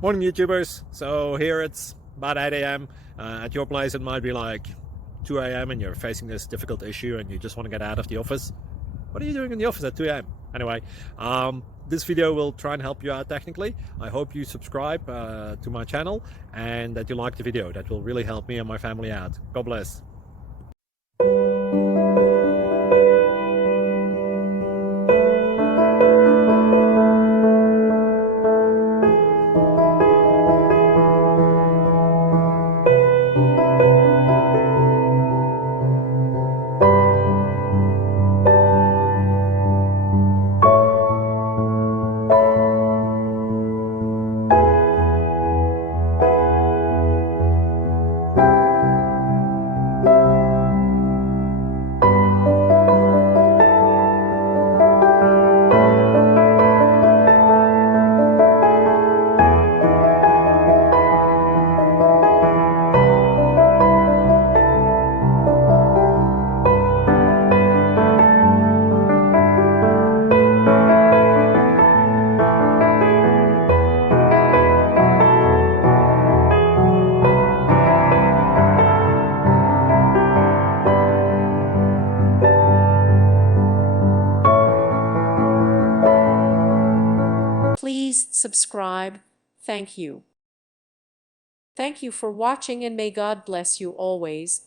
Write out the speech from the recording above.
Morning YouTubers. So here it's about 8 a.m. At your place it might be like 2 a.m. and you're facing this difficult issue and you just want to get out of the office. What are you doing in the office at 2 a.m.? Anyway, this video will try and help you out technically. I hope you subscribe to my channel and that you like the video. That will really help me and my family out. God bless. Please subscribe. Thank you. Thank you for watching and may God bless you always.